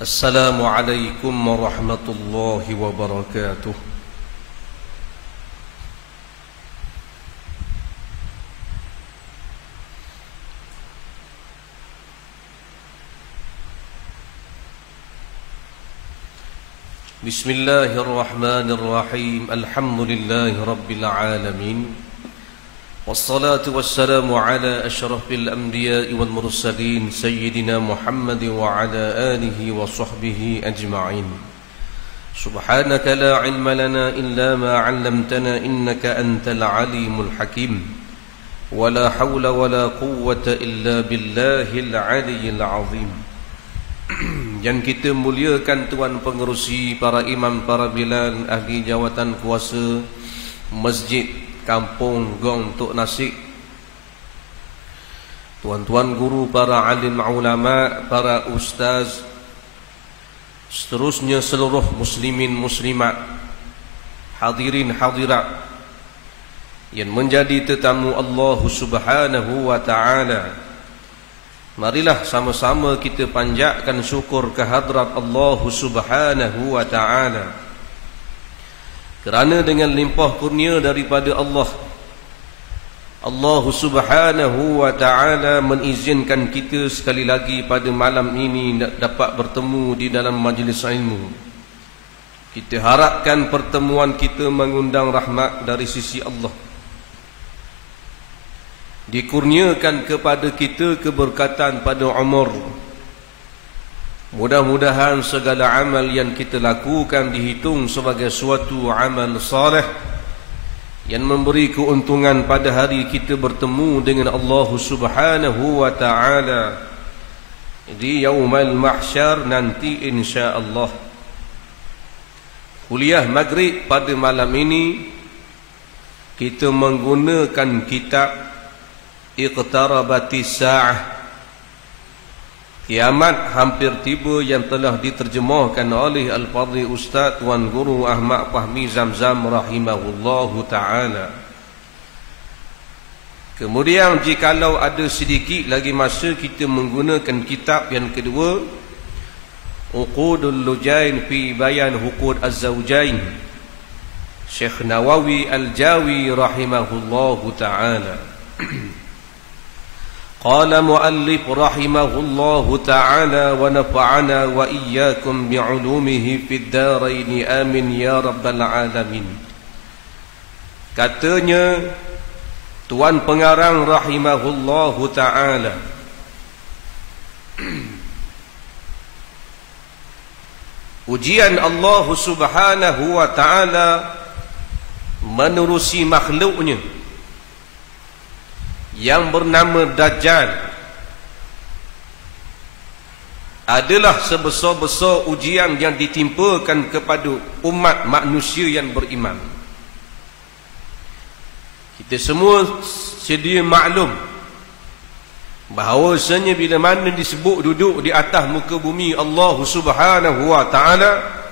Assalamualaikum warahmatullahi wabarakatuh. Bismillahirrahmanirrahim. Alhamdulillahi rabbil alamin. Wassalatu wassalamu ala ashrafil anbiya'i wal mursalin Sayyidina Muhammad wa ala alihi wa sahbihi ajma'in. Subhanaka la ilma lana illa ma 'allamtana innaka antal alimul hakim. Wa la hawla wa la quwwata illa billahil aliyyil azim. Yang kita muliakan Tuan Pengerusi, para imam, para bilal, ahli jawatan kuasa masjid Kampung Gong Tok Nasik, tuan-tuan guru, para alim ulama, para ustaz, seterusnya seluruh muslimin muslimat, hadirin hadirat yang menjadi tetamu Allah Subhanahu wa ta'ala. Marilah sama-sama kita panjatkan syukur kehadrat Allah Subhanahu wa ta'ala, kerana dengan limpah kurnia daripada Allah Subhanahu wa ta'ala mengizinkan kita sekali lagi pada malam ini dapat bertemu di dalam majlis ilmu. Kita harapkan pertemuan kita mengundang rahmat dari sisi Allah, dikurniakan kepada kita keberkatan pada umur. Mudah-mudahan segala amal yang kita lakukan dihitung sebagai suatu amal saleh yang memberi keuntungan pada hari kita bertemu dengan Allah Subhanahu wa ta'ala di yaumul mahsyar nanti insya-Allah. Kuliah maghrib pada malam ini kita menggunakan kitab Iqtarabatis Sa'ah, Kiamat hampir tiba, yang telah diterjemahkan oleh Al-Fadhil Ustaz Tuan Guru Ahmad Fahmi Zamzam rahimahullahu ta'ala. Kemudian jikalau ada sedikit lagi masa, kita menggunakan kitab yang kedua, Uqudul Lujain fi Bayan Huquq Az-Zawjain, Syekh Nawawi Al-Jawi rahimahullahu ta'ala. Qala muallif rahimahullahu ta'ala wa nafa'ana wa iyyakum bi'ulumihi fid darain amin ya rabbal alamin. Katanya Tuan Pengarang rahimahullahu ta'ala, ujian Allah Subhanahu wa ta'ala menerusi makhluknya yang bernama Dajjal adalah sebesar-besar ujian yang ditimpakan kepada umat manusia yang beriman. Kita semua sedia maklum bahawasanya bila mana disebut duduk di atas muka bumi Allah Subhanahu wa ta'ala,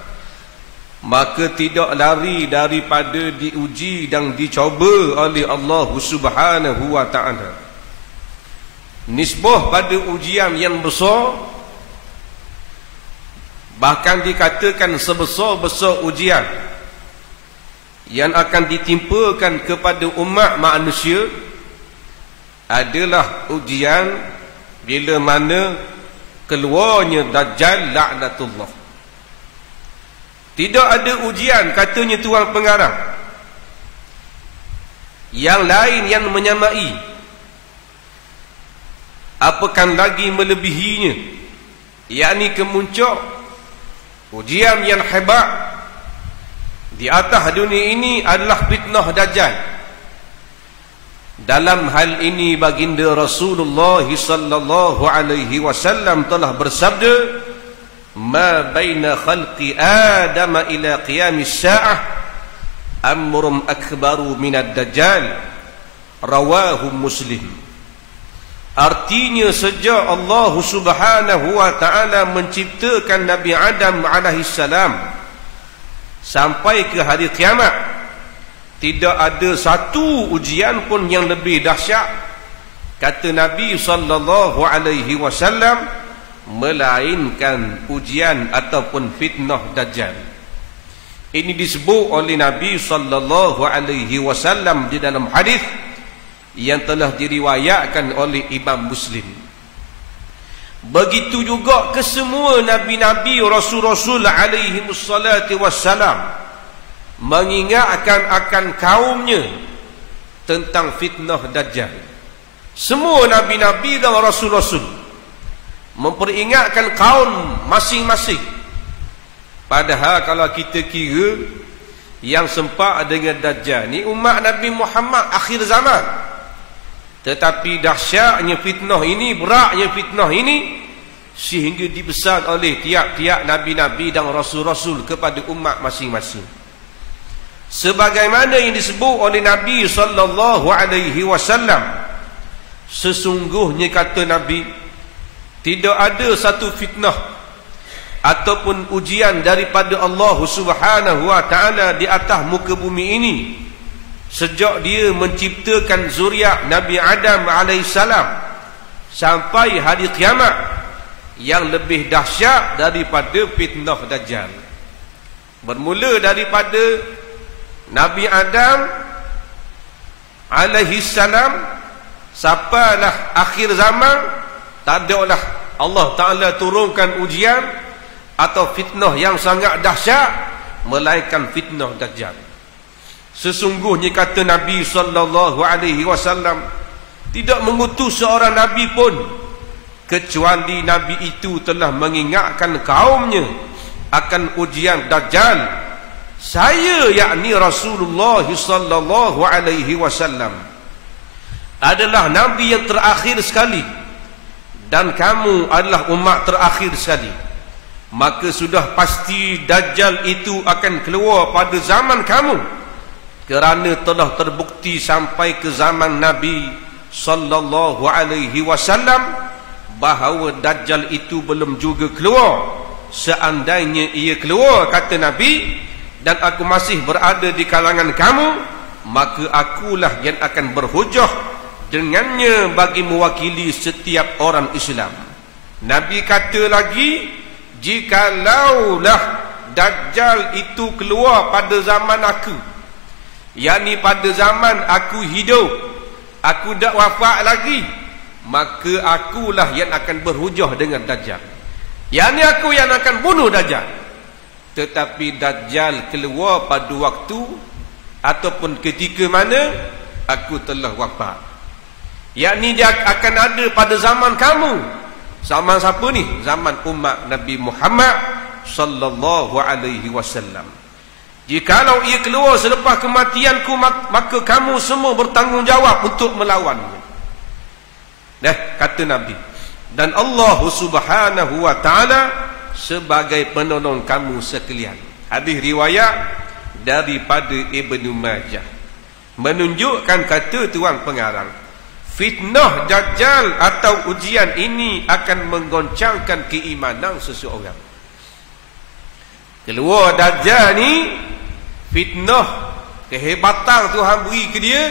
maka tidak lari daripada diuji dan dicoba oleh Allah Subhanahu wa ta'ala. Nisbah pada ujian yang besar, bahkan dikatakan sebesar-besar ujian yang akan ditimpakan kepada umat manusia adalah ujian bila mana keluarnya Dajjal laknatullah. Tidak ada ujian, katanya Tuan Pengarang, yang lain yang menyamai, apakah lagi melebihinya, yakni kemuncak ujian yang hebat di atas dunia ini adalah fitnah Dajjal. Dalam hal ini baginda Rasulullah sallallahu alaihi wasallam telah bersabda, ma baina khalqi Adam ila qiyamis sa'ah amrun akbaru minad dajjal, rawahu Muslim. Artinya sejak Allah Subhanahu wa taala menciptakan Nabi Adam alaihi salam sampai ke hari kiamat, tidak ada satu ujian pun yang lebih dahsyat, kata Nabi sallallahu alaihi wasallam, melainkan ujian ataupun fitnah dajjal. Ini disebut oleh Nabi sallallahu alaihi wasallam di dalam hadis yang telah diriwayatkan oleh Imam Muslim. Begitu juga ke semua nabi-nabi, rasul-rasul alaihi wassalatu wassalam mengingatkan akan kaumnya tentang fitnah dajjal. Semua nabi-nabi dan rasul-rasul memperingatkan kaum masing-masing. Padahal kalau kita kira yang sempat dengan dajjal ni umat Nabi Muhammad akhir zaman. Tetapi dahsyatnya fitnah ini, beratnya fitnah ini, sehingga dipesan oleh tiap-tiap nabi-nabi dan rasul-rasul kepada umat masing-masing. Sebagaimana yang disebut oleh Nabi sallallahu alaihi wasallam, sesungguhnya kata Nabi, tidak ada satu fitnah ataupun ujian daripada Allah Subhanahu wa taala di atas muka bumi ini sejak dia menciptakan zuriat Nabi Adam alaihissalam sampai hari kiamat yang lebih dahsyat daripada fitnah dajjal. Bermula daripada Nabi Adam alaihissalam sampailah akhir zaman, tak adalah Allah Ta'ala turunkan ujian atau fitnah yang sangat dahsyat melainkan fitnah dajjal. Sesungguhnya kata Nabi sallallahu alaihi wasallam, tidak mengutus seorang nabi pun kecuali nabi itu telah mengingatkan kaumnya akan ujian dajjal. Saya, yakni Rasulullah sallallahu alaihi wasallam, adalah nabi yang terakhir sekali dan kamu adalah umat terakhir sekali. Maka sudah pasti dajjal itu akan keluar pada zaman kamu, kerana telah terbukti sampai ke zaman Nabi sallallahu alaihi wasallam bahawa dajjal itu belum juga keluar. Seandainya ia keluar, kata Nabi, dan aku masih berada di kalangan kamu, maka akulah yang akan berhujah dengannya bagi mewakili setiap orang Islam. Nabi kata lagi, jikalaulah dajjal itu keluar pada zaman aku, yakni pada zaman aku hidup, aku tak wafat lagi, maka akulah yang akan berhujah dengan dajjal, yakni aku yang akan bunuh dajjal. Tetapi dajjal keluar pada waktu ataupun ketika mana aku telah wafat, yakni dia akan ada pada zaman kamu. Zaman siapa ni? Zaman umat Nabi Muhammad sallallahu alaihi wasallam. Jikalau ia keluar selepas kematianku, maka kamu semua bertanggungjawab untuk melawannya. Kata Nabi, dan Allah Subhanahu wa taala sebagai penolong kamu sekalian. Hadis riwayat daripada Ibnu Majah menunjukkan, kata tuan pengarang, fitnah dajjal atau ujian ini akan menggoncangkan keimanan seseorang. Keluar dajjal ni fitnah, kehebatan Tuhan beri ke dia,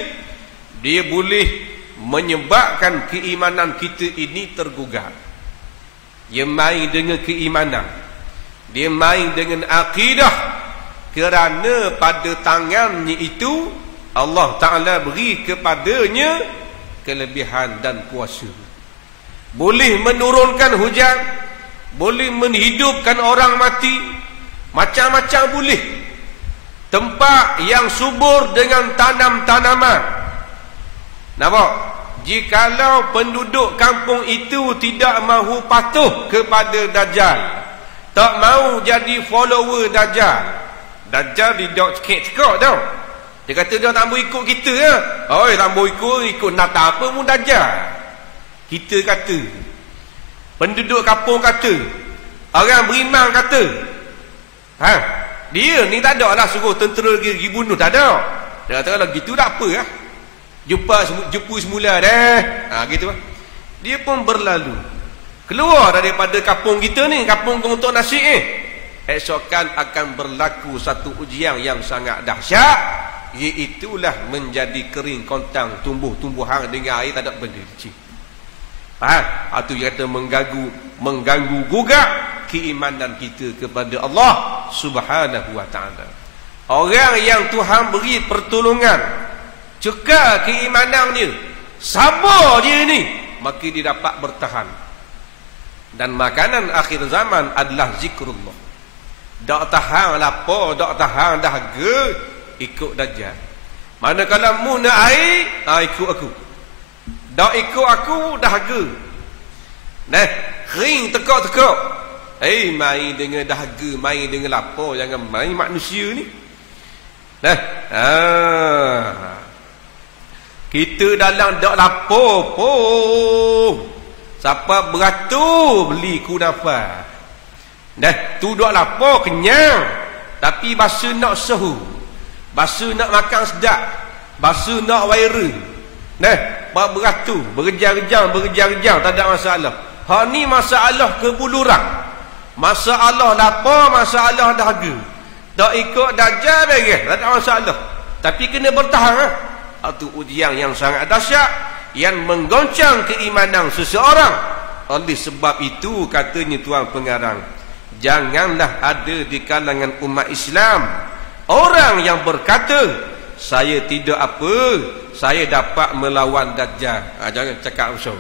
dia boleh menyebabkan keimanan kita ini tergugat. Dia main dengan keimanan, dia main dengan akidah, kerana pada tangannya itu Allah Ta'ala beri kepadanya kelebihan dan kuasa. Boleh menurunkan hujan, boleh menghidupkan orang mati, macam-macam boleh. Tempat yang subur dengan tanam-tanaman. Nampak? Jikalau penduduk kampung itu tidak mahu patuh kepada dajjal, tak mahu jadi follower dajjal, dajjal dia tak cekik-cekak tau. Dia kata dia tak mahu ikut kita ya. Oh, tak mahu ikut nak tak apa pun dajjal. Kita kata, penduduk kampung kata, orang beriman kata, Dia ni tak ada lah suruh tentera pergi bunuh, tak ada. Dia kata kalau gitu tak apa lah. Jumpa semula dah. Gitu lah. Dia pun berlalu. Keluar daripada kampung kita ni, kampung Gontok Nasi esokan akan berlaku satu ujian yang sangat dahsyat, iaitulah menjadi kering kontang, tumbuh-tumbuhan dengan air tak ada benda kecil. Faham? Itu yang kata mengganggu gugak keimanan kita kepada Allah Subhanahu wa ta'ala. Orang yang Tuhan beri pertolongan, cekal keimanan dia, sabar dia ni, maka dia dapat bertahan. Dan makanan akhir zaman adalah zikrullah. Tak tahan lapar, tak tahan dahaga, ikut Dajjal. Manakala mu nak air, ikut aku. Tak ikut aku, dahaga. Nah, kering tekak-tekak. Main dengan dahaga, main dengan lapar, jangan main manusia ni. Nah, kita dalam dak lapar pun, siapa beratur beli kunafa. Tu dak lapar kenyang, tapi bahasa nak sehu, bahasa nak makan sedap, bahasa nak viral. Beratur, berjam-jam, tak ada masalah. Ni masalah kebuluran, masalah lapar, masalah dahaga. Tak ikut Dajjal beres, tak ada masalah. Tapi kena bertahan. Itu ujian yang sangat dahsyat yang menggoncang keimanan seseorang. Oleh sebab itu katanya Tuan Pengarang, janganlah ada di kalangan umat Islam orang yang berkata, saya tidak apa, saya dapat melawan Dajjal. Jangan cakap usah.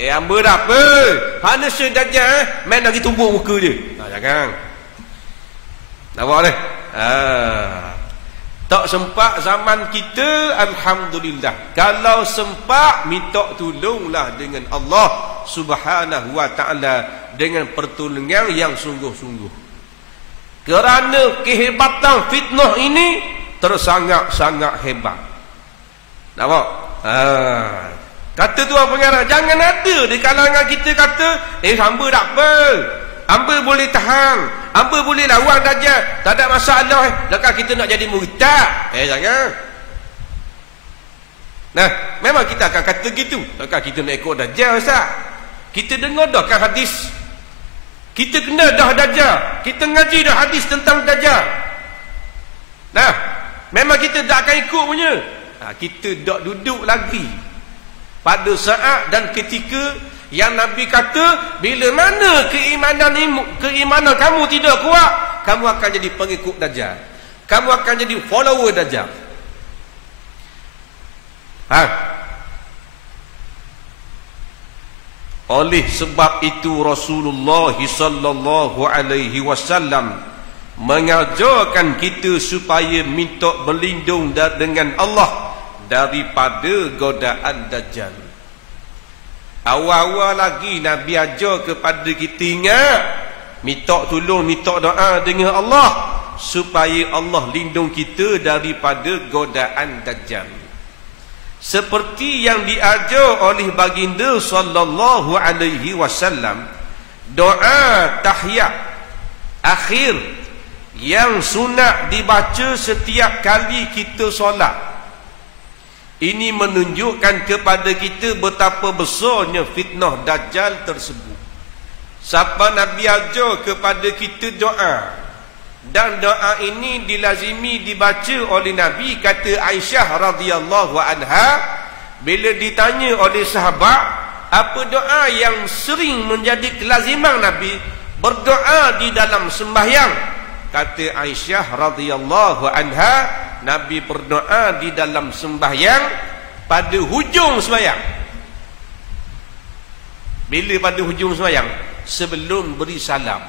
Hamba dah apa? Hana si Dajjal main lagi tumbuk muka dia. Jangan. Nampak ni? Tak sempat zaman kita, alhamdulillah. Kalau sempat, minta tolonglah dengan Allah Subhanahu wa ta'ala dengan pertolongan yang sungguh-sungguh. Kerana kehebatan fitnah ini tersangat-sangat hebat. Nampak? Kata Tuan Pengarang, jangan ada di kalangan kita kata, hamba tak apa, hamba boleh tahan, hamba boleh lawan Dajjal, tak ada masalah. Lekas kita nak jadi murtad. Jangan. Memang kita akan kata gitu. Lekas kita nak ikut Dajjal, Ustaz. Kita dengar dah kan hadis, kita kena dah Dajjal, kita ngaji dah hadis tentang Dajjal. Memang kita tak akan ikut punya. Kita tak duduk lagi pada saat dan ketika yang Nabi kata, bila mana keimanan kamu tidak kuat, kamu akan jadi pengikut Dajjal, kamu akan jadi follower Dajjal. Oleh sebab itu Rasulullah sallallahu alaihi wasallam mengajarkan kita supaya minta berlindung dengan Allah daripada godaan Dajjal. Awal-awal lagi Nabi ajar kepada kita, ingat, minta tolong, minta doa dengan Allah supaya Allah lindung kita daripada godaan Dajjal. Seperti yang diajar oleh baginda sallallahu alaihi wasallam, doa tahiyat akhir yang sunat dibaca setiap kali kita solat. Ini menunjukkan kepada kita betapa besarnya fitnah Dajjal tersebut. Siapa Nabi ajar kepada kita doa, dan doa ini dilazimi dibaca oleh Nabi. Kata Aisyah radhiyallahu anha, bila ditanya oleh sahabat apa doa yang sering menjadi kelaziman Nabi berdoa di dalam sembahyang, kata Aisyah radhiyallahu anha, Nabi berdoa di dalam sembahyang pada hujung sembahyang. Bila pada hujung sembahyang? Sebelum beri salam.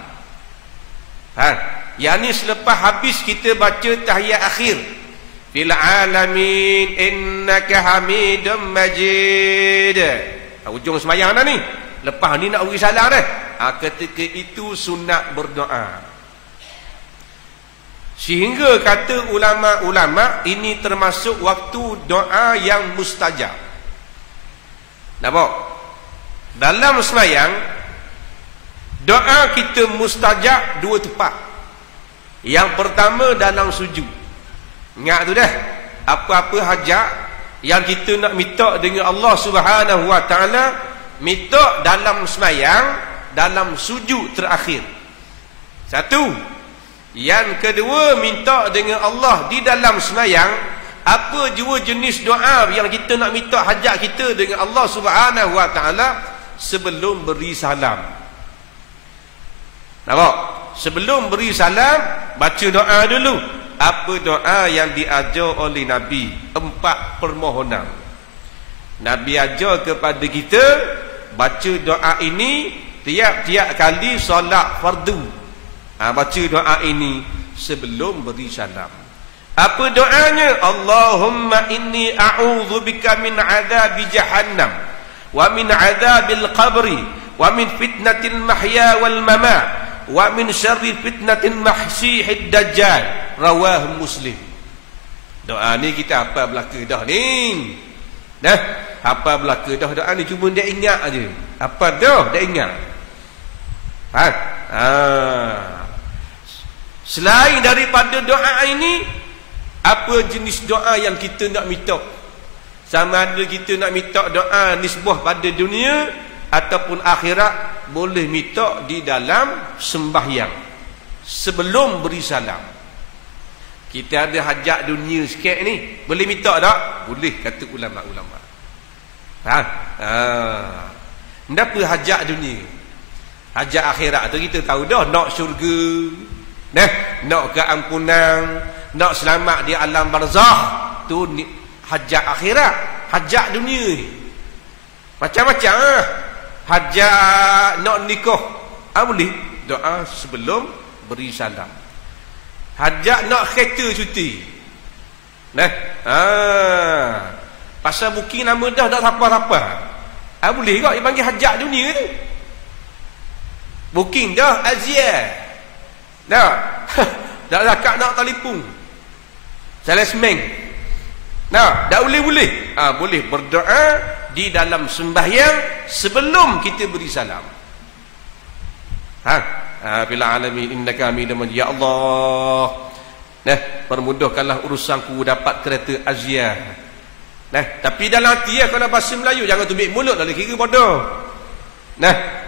Yang ni selepas habis kita baca tahiyat akhir. Fil alamin innaka hamidum majid. Hujung sembahyang dah ni. Lepas ni nak beri salam dah. Ketika itu sunat berdoa. Sehingga kata ulama-ulama, ini termasuk waktu doa yang mustajab. Nampak? Dalam sembahyang, doa kita mustajab dua tempat. Yang pertama dalam sujud. Ingat tu dah. Apa-apa hajat yang kita nak minta dengan Allah Subhanahu wa taala, minta dalam semayang, dalam sujud terakhir. Satu. Yang kedua, minta dengan Allah di dalam semayang, apa jua jenis doa yang kita nak minta hajat kita dengan Allah Subhanahu wa taala sebelum beri salam. Nampak? Sebelum beri salam, baca doa dulu. Apa doa yang diajar oleh Nabi? 4 permohonan. Nabi ajar kepada kita baca doa ini tiap-tiap kali solat fardu. Baca doa ini sebelum beri salam. Apa doanya? Allahumma inni a'udzubika min adzabi jahannam wa min adzabil qabri wa min fitnatil mahya wal mamat wa min syarri fitnatil mahsihid dajjal. Rawah Muslim. Doa ni kita hafal belaka dah ni. Dah hafal belaka dah doa ni, cuma dia ingat aja. Hafal dah, dia ingat. Selain daripada doa ini, apa jenis doa yang kita nak minta? Sama ada kita nak minta doa nisbah pada dunia ataupun akhirat, boleh minta di dalam sembahyang sebelum beri salam. Kita ada hajat dunia sikit ni, boleh minta tak? Boleh, kata ulama-ulama. Kenapa hajat dunia? Hajat akhirat tu kita tahu dah, nak syurga, nak keampunan, nak selamat di alam barzakh, tu hajat akhirat. Hajat dunia ni macam-macam. Hajat nak nikah, boleh doa sebelum beri salam. Hajat nak kereta cuti, pasal booking nama dah tak siapa-siapa, boleh kok dia panggil hajat dunia tu. Booking dah aziah, dah zakat nak telefon salesman, dah boleh. Boleh berdoa di dalam sembahyang sebelum kita beri salam. Bila alamin innaka hamidum majid. Ya Allah, permudahkanlah urusanku dapat kereta aziah. Tapi dalam hati kalau bahasa Melayu jangan tumbik mulut dah, kira bodoh.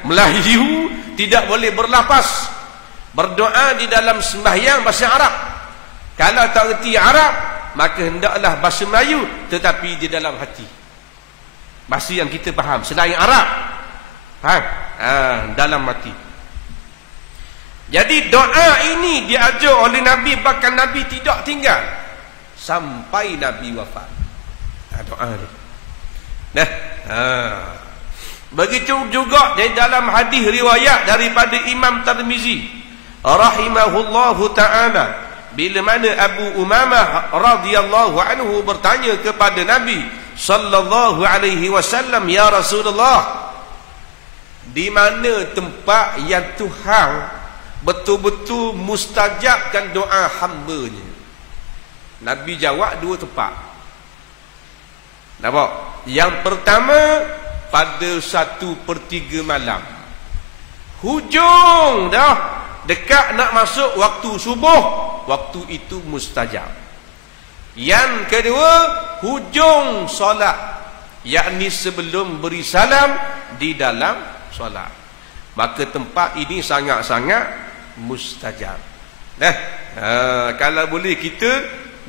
Melayu tidak boleh berlafaz. Berdoa di dalam sembahyang bahasa Arab. Kalau tak reti Arab, maka hendaklah bahasa Melayu tetapi di dalam hati. Bahasa yang kita faham selain Arab. Dalam hati. Jadi doa ini diajar oleh Nabi, bahkan Nabi tidak tinggal sampai Nabi wafat. Doa ni. Begitu juga di dalam hadis riwayat daripada Imam Tirmizi rahimahullahu ta'ala, bila mana Abu Umamah radhiyallahu anhu bertanya kepada Nabi sallallahu alaihi wasallam, ya Rasulullah, di mana tempat yang Tuhan betul-betul mustajabkan doa hamba-Nya? Nabi jawab 2 tempat. Nampak? Yang pertama, pada 1/3 malam, hujung dah, dekat nak masuk waktu subuh, waktu itu mustajab. Yang kedua, hujung solat, yakni sebelum beri salam di dalam solat. Maka tempat ini sangat-sangat mustajab. Kalau boleh kita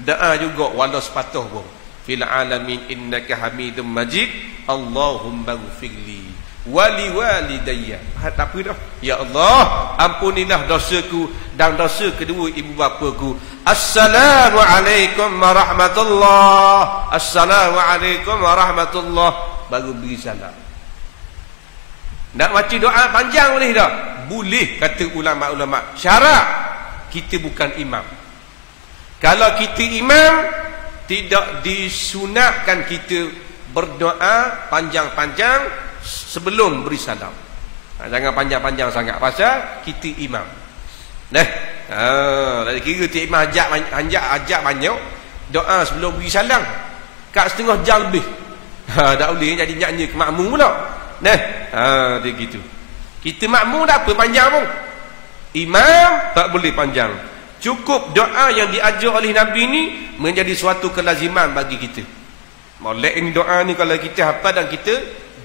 doa juga walau sepatah pun. Fil alamin innaka hamidum majid, Allahumma ghfirli wali walidayya. Apa dah? Ya Allah, ampunilah dosaku dan dosa kedua ibu bapaku. Assalamualaikum warahmatullah. Assalamualaikum warahmatullah. Baru beri salam. Nak baca doa panjang boleh tak? Boleh, kata ulama-ulama. Syarat kita bukan imam. Kalau kita imam, tidak disunatkan kita berdoa panjang-panjang sebelum beri salam. Jangan panjang-panjang sangat pasal kita imam. Dari kira tu imam ajak banyak doa sebelum beri salam, kat setengah jam lebih. Tak boleh jadi nyanyi ke makmum pula. Dia gitu. Kita makmum tak apa panjang pun. Imam tak boleh panjang. Cukup doa yang diajar oleh Nabi ni menjadi suatu kelaziman bagi kita. Molek ini doa ni kalau kita hafal dan kita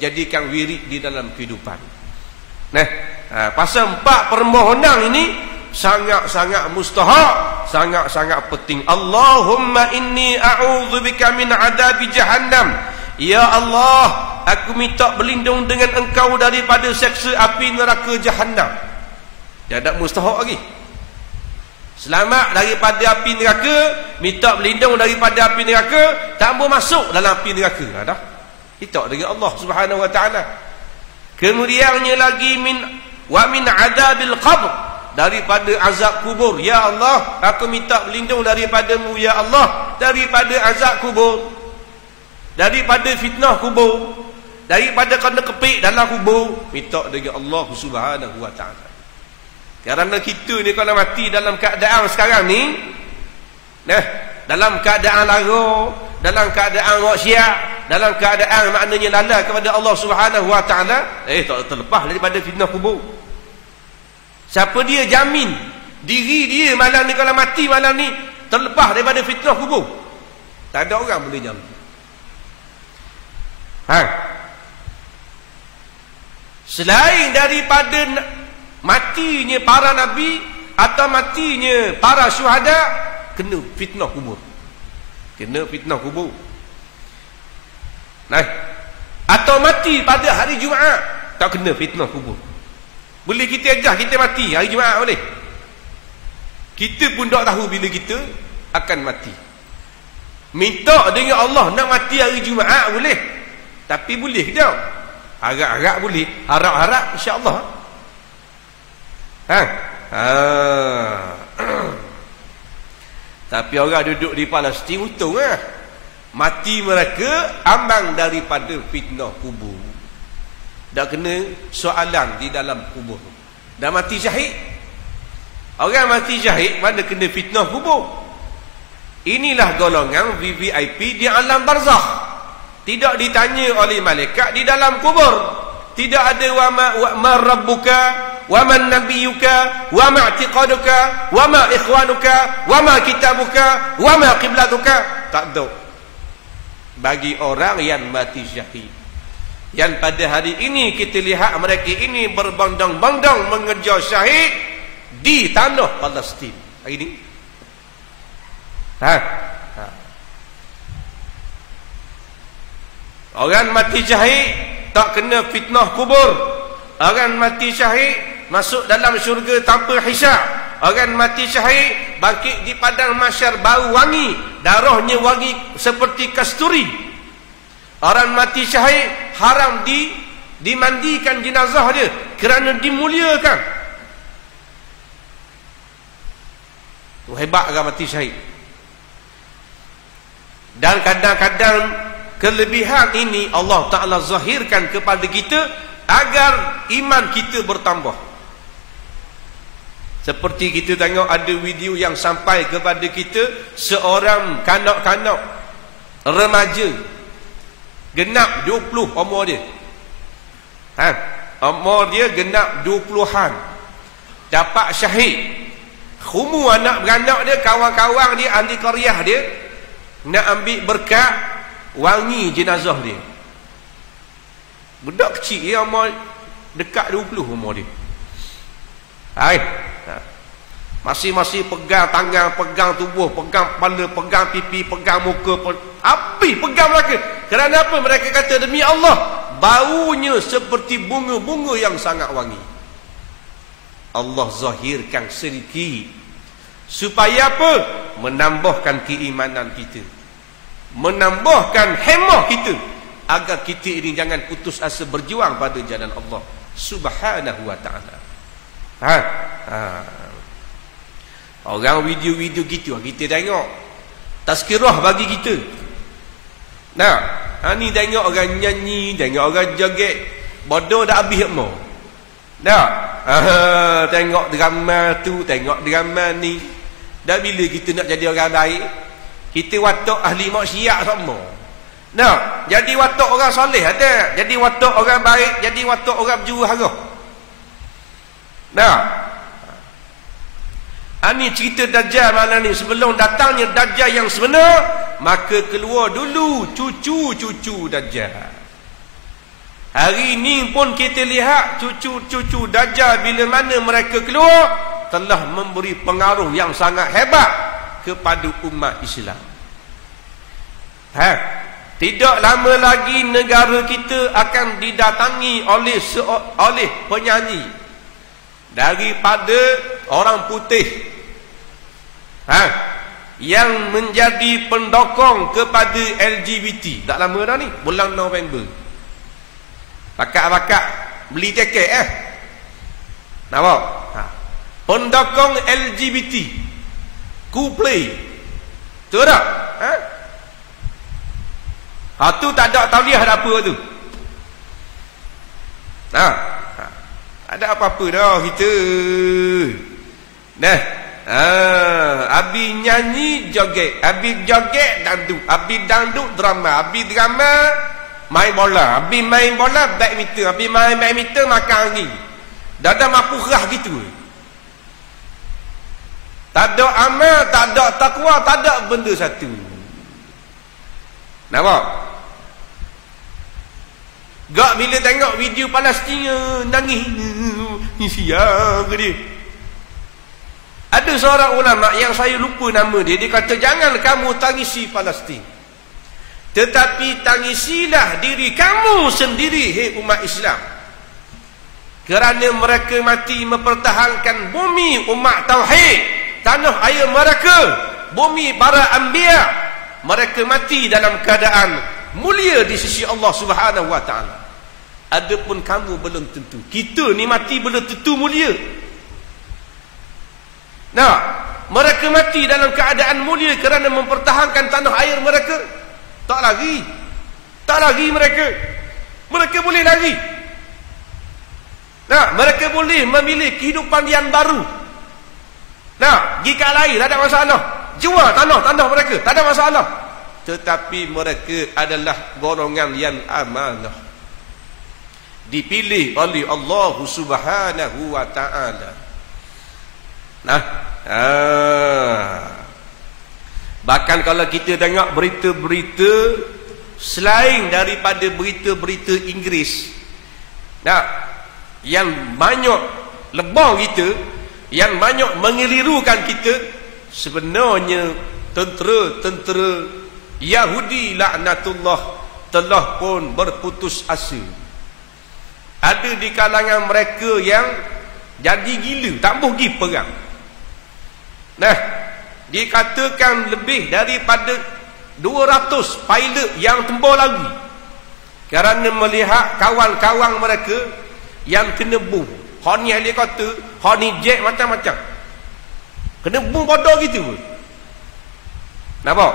jadikan wirid di dalam kehidupan. Nah, pasal 4 permohonan ini sangat-sangat mustahak, sangat-sangat penting. Allahumma inni a'udzubika min adabi jahannam. Ya Allah, aku minta berlindung dengan Engkau daripada seksa api neraka Jahannam. Dia tak mustahak lagi. Selamat daripada api neraka, minta berlindung daripada api neraka, tak mau masuk dalam api neraka. Dah. Minta dengan Allah Subhanahu wa taala. Kemudiannya lagi min adabil qabr, daripada azab kubur. Ya Allah, aku minta berlindung daripada-Mu ya Allah daripada azab kubur, daripada fitnah kubur, daripada kena kepik dalam kubur. Minta dengan Allah Subhanahu wa taala. Kerana kita ni kalau mati dalam keadaan sekarang ni, dalam keadaan lara, dalam keadaan maksiat, dalam keadaan maknanya lalai kepada Allah Subhanahu wa taala, tak terlepas daripada fitnah kubur. Siapa dia jamin diri dia malam ni kalau mati malam ni terlepas daripada fitnah kubur? Tak ada orang boleh jamin. Selain daripada matinya para nabi atau matinya para syuhada, kena fitnah kubur. Kena fitnah kubur. Nah, atau mati pada hari Jumaat, tak kena fitnah kubur. Boleh kita ajak kita mati hari Jumaat boleh. Kita pun tak tahu bila kita akan mati. Minta dengan Allah nak mati hari Jumaat boleh. Tapi boleh ke tak? Harap-harap boleh. Harap-harap insya-Allah. Tapi orang duduk di Palestin untung mati mereka aman daripada fitnah kubur. Tak kena soalan di dalam kubur. Dah mati syahid. Orang mati syahid mana kena fitnah kubur. Inilah golongan VVIP di alam barzakh. Tidak ditanya oleh malaikat di dalam kubur. Tidak ada wa ma rabbuka, wa man nabiyyuka, wa ma i'tiqaduka, wa ma ikhwanuka, wa ma kitabuka, wa ma qiblatuka. Tak ada. Bagi orang yang mati syahid, yang pada hari ini kita lihat mereka ini berbondong-bondong mengejar syahid di tanah Palestin hari ini. Orang mati syahid tak kena fitnah kubur. Orang mati syahid masuk dalam syurga tanpa hisab. Orang mati syahid bangkit di padang mahsyar bau wangi, darahnya wangi seperti kasturi. Orang mati syahid haram dimandikan jenazah dia kerana dimuliakan. Hebat orang mati syahid. Dan kadang-kadang kelebihan ini Allah Ta'ala zahirkan kepada kita agar iman kita bertambah. Seperti kita tengok ada video yang sampai kepada kita, seorang kanak-kanak remaja genap 20 umur dia. Umur dia genap 20-an. Dapat syahid. Khumu anak beranak dia, kawan-kawan dia, ahli qaryah dia nak ambil berkat wangi jenazah dia. Budak kecil dia umur dekat 20 umur dia. Masih pegang tangan, pegang tubuh, pegang kepala, pegang pipi, pegang muka, api pegang mereka. Kerana apa? Mereka kata demi Allah, baunya seperti bunga-bunga yang sangat wangi. Allah zahirkan sedikit supaya apa? Menambahkan keimanan kita, menambahkan hemah kita, agar kita ini jangan putus asa berjuang pada jalan Allah Subhanahu wa ta'ala. Orang video-video gitu kita tengok, tazkirah bagi kita. Ni tengok orang nyanyi, tengok orang joget, bodoh dah habis mau. Tengok drama tu, tengok drama ni. Dah bila kita nak jadi orang baik? Kita watak ahli maksiat semua. Jadi watak orang soleh ada, jadi watak orang baik, jadi watak orang berjuru hara. Ini cerita Dajjal malam ni. Sebelum datangnya Dajjal yang sebenar, maka keluar dulu cucu-cucu Dajjal. Hari ni pun kita lihat cucu-cucu Dajjal bila mana mereka keluar, telah memberi pengaruh yang sangat hebat kepada umat Islam. Tidak lama lagi negara kita akan didatangi oleh penyanyi daripada orang putih, yang menjadi pendokong kepada LGBT. Tak lama dah ni, bulan November. Pakak-pakak beli tiket nampak? Pendokong LGBT Coldplay. Betul tak? Tu tak ada tauliah ada apa tu. Ada apa-apa dah kita. Abi nyanyi joget, abi joget dangdut, abi dangdut drama, abi drama main bola, abi main bola badminton, abi main badminton makan angin. Dah ada mampu kerah gitu. Tak ada amal, tak ada takwa, tak ada benda satu. Nampak? Gak bila tengok video Palestin nangis, siapa dia? Ada seorang ulama yang saya lupa nama dia, dia kata jangan kamu tangisi Palestin, tetapi tangisilah diri kamu sendiri, hei umat Islam. Kerana mereka mati mempertahankan bumi umat tauhid, tanah air mereka, bumi para anbiya. Mereka mati dalam keadaan mulia di sisi Allah Subhanahu wa taala. Adapun kamu belum tentu. Kita ni mati belum tentu mulia. Mereka mati dalam keadaan mulia kerana mempertahankan tanah air mereka. Tak lagi mereka. Mereka boleh lagi. Mereka boleh memilih kehidupan yang baru. Jika lain tak ada masalah. Jual tanah mereka, tak ada masalah. Tetapi mereka adalah golongan yang amanah, dipilih oleh Allah Subhanahu wa taala. Bahkan kalau kita tengok berita-berita selain daripada berita-berita Inggeris, yang banyak lebah kita, yang banyak mengelirukan kita, sebenarnya tentera-tentera Yahudi laknatullah telah pun berputus asa. Ada di kalangan mereka yang jadi gila, tak boleh pergi perang. Dikatakan lebih daripada 200 pilot yang tembak lagi kerana melihat kawan-kawan mereka yang kena bom. Honi helikopter, honi jet, macam-macam kena bom bodoh gitu pun. Nampak?